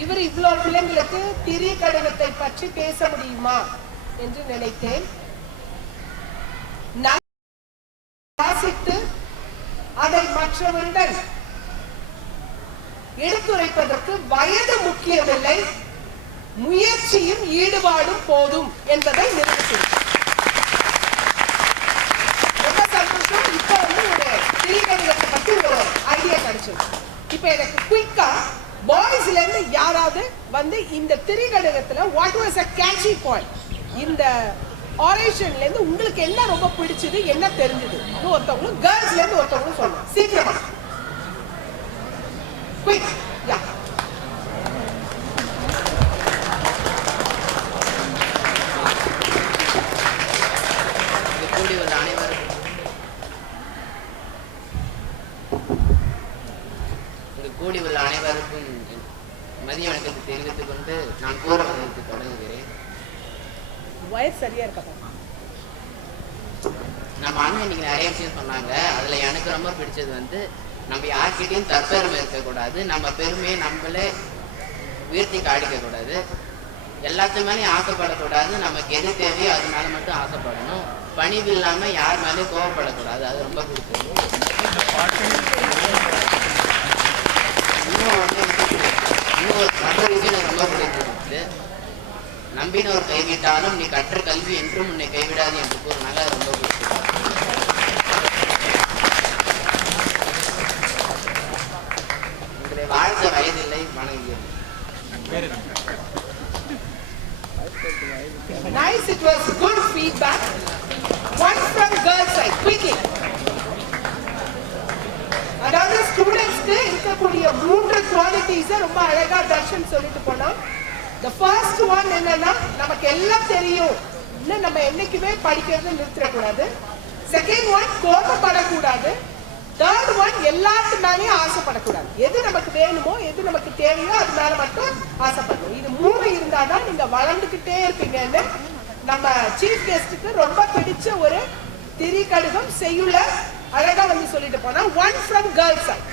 இவர் இவ்வளவு பிள்ளைங்களுக்கு திரி கடிதத்தை பற்றி பேச முடியுமா என்று நினைத்தேன். வாசித்து அதை மற்றவர்கள் எடுத்துரைப்பதற்கு வயது முக்கியமில்லை முயற்சியும் ஈடுபாடும் போதும் என்பதை வந்து இந்த திரிகடகத்தில் what was a catchy point இந்த ஆரேஷன்லேருந்து உங்களுக்கு என்ன ரொம்ப பிடிச்சது என்ன தெரிஞ்சது? ஒருத்தவங்களும் கேர்ள்ஸ்லேருந்து ஒருத்தவங்களும் சொல்லணும் சீக்கிரமா. குயிக் யா கூடி உள்ள அனைவருக்கும் மதிய வணக்கத்தை தெரிவித்துக் கொண்டு நான் கூற வந்ததற்கு தொடங்குகிறேன். வயசு சரியா இருக்கப்பா நம்ம அண்ணன் இன்னைக்கு நிறைய விஷயம் சொன்னாங்க. அதுல எனக்கு ரொம்ப பிடிச்சது வந்து நம்ம யார்கிட்டயும் தற்பெருமை இருக்கக்கூடாது. நம்ம பெருமையை நம்மளே உயர்த்தி காட்டிக்க கூடாது எல்லாத்து மேலேயும் ஆசைப்படக்கூடாது. நமக்கு எது தேவையோ அது மேல மட்டும் ஆசைப்படணும். பணிவு இல்லாம யார் மேலேயும் கோவப்படக்கூடாது. அது ரொம்ப பிடிச்சது இன்னும் ஒண்ணு இன்னும் ஒரு மற்றொரு ரொம்ப பிடிச்சிருந்துச்சு நம்பினோர் கைவிட்டாலும் நீ கற்ற கல்வி என்றும் உன்னை கைவிடாது என்று கூறினால ரொம்ப பிடிச்சிருக்கு உங்களை வாழ்த்த வயதில்லை வணங்குகிறேன் Nice, it was good feedback. One from girls side, quickly. ஸ்டூடெண்ட்ஸ்க்கு இருக்கக்கூடிய மூன்று குவாலிட்டிஸை ரொம்ப அழகா தர்ஷன் சொல்லிட்டு போனோம் த ஃபர்ஸ்ட் ஒன் என்னன்னா நமக்கு எல்லாம் தெரியும். இன்னும் நம்ம என்னைக்குமே படிக்கிறது நிறுத்திடக்கூடாது செகண்ட் ஒன் கோபப்படக்கூடாது. தேர்ட் ஒன் எல்லாத்து மேலேயும் ஆசைப்படக்கூடாது. எது நமக்கு வேணுமோ எது நமக்கு தேவையோ அது மேலே மட்டும் ஆசைப்படணும். இது மூணு இருந்தாதான் நீங்க வளர்ந்துகிட்டே இருப்பீங்கன்னு நம்ம சீஃப் கெஸ்ட்டுக்கு ரொம்ப பிடிச்ச ஒரு திரி கடுகம் செய்யுள்ள அழகாக வந்து சொல்லிட்டு போனா ஒன் ஃப்ரம் கேர்ள்ஸ் சைட்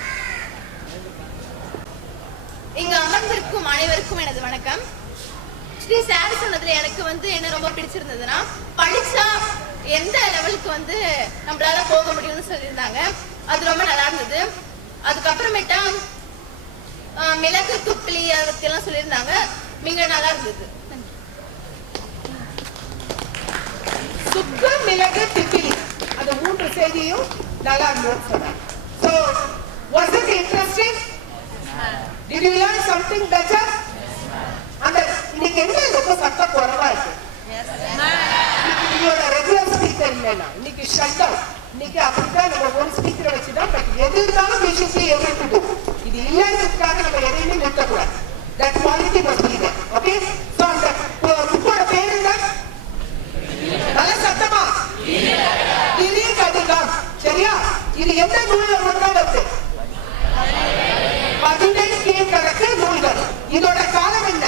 இங்க அமர்ந்திருக்கும் அனைவருக்கும் எனது வணக்கம். ஸ்ரீ சார் சொன்னதுல எனக்கு வந்து என்ன ரொம்ப பிடிச்சிருந்ததுன்னா படிச்சா எந்த லெவலுக்கு வந்து நம்மளால போக முடியும்னு சொல்லியிருந்தாங்க. அது ரொம்ப நல்லா இருந்தது. அதுக்கப்புறமேட்டா மிளகு துப்பிலி அதை பத்தி எல்லாம் சொல்லியிருந்தாங்க. மிக நல்லா இருந்தது. சுக்கு மிளகு திப்பிலி. அந்த மூன்று செய்தியும் நல்லா இருந்ததுன்னு சொன்னாங்க so was it interesting did you learn something better அந்த இன்னைக்கு என்ன ரொம்ப சத்தம் குறைவா இருக்கு இதோட ரெகுலர் ஸ்பீக்கர் இல்லைன்னா இன்னைக்கு ஷட் டவுன் இன்னைக்கு அப்படிதான் நம்ம ஒரு ஸ்பீக்கரை வச்சுதான் பட் எது இருந்தாலும் பேஷண்ட்லி எவ்ரி டு டூ இது இல்லைன்றதுக்காக நம்ம எதையுமே நிறுத்தக்கூடாது that quality must be there okay so அந்த இது எந்த நூல்ல ஒன்றா வருது பதினெண் கீழ்கணக்கு நூல்கள். இதோட காலம் என்ன?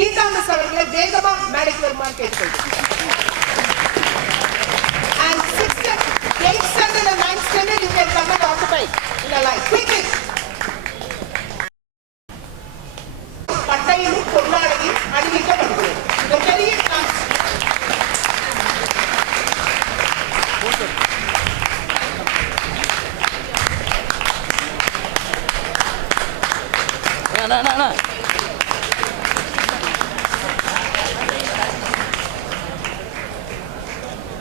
சொல்றதுக்கு கீதா அவர்களை வேகமா மேடைக்கு வருமாறு கேட்டுக்கொள்கிறேன்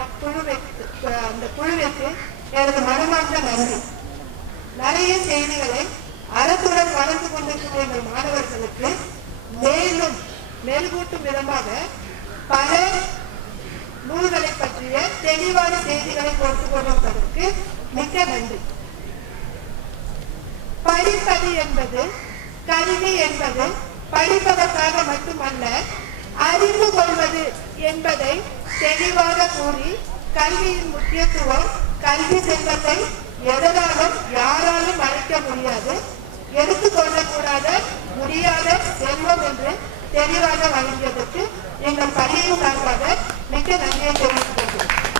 அக்குழுவிற்கு அந்த குழுவிற்கு எனது மனமார்ந்த நன்றி. நிறைய செய்திகளை அரசுடன் வளர்ந்து கொண்டிருக்கிற எங்கள் மாணவர்களுக்கு மேலும் மெருகூட்டும் விதமாக பல நூல்களை பற்றிய தெளிவான செய்திகளை கொடுத்து கொண்டிருப்பதற்கு மிக்க நன்றி. படிப்பது என்பது கல்வி என்பது படிப்பதற்காக மட்டுமல்ல அறிந்து கொள்வது என்பதை தெளிவாக கூறி கல்வியின் முக்கியத்துவம் கல்வி செல்வத்தை எதனாலும் யாராலும் அழைக்க முடியாது. எடுத்துக்கொள்ளக்கூடாத முடியாத செல்வம் என்று தெளிவாக வழங்கியதற்கு எங்கள் பள்ளியின் சார்பாக மிக்க நன்றியை தெரிவித்துக் கொள்கிறேன்.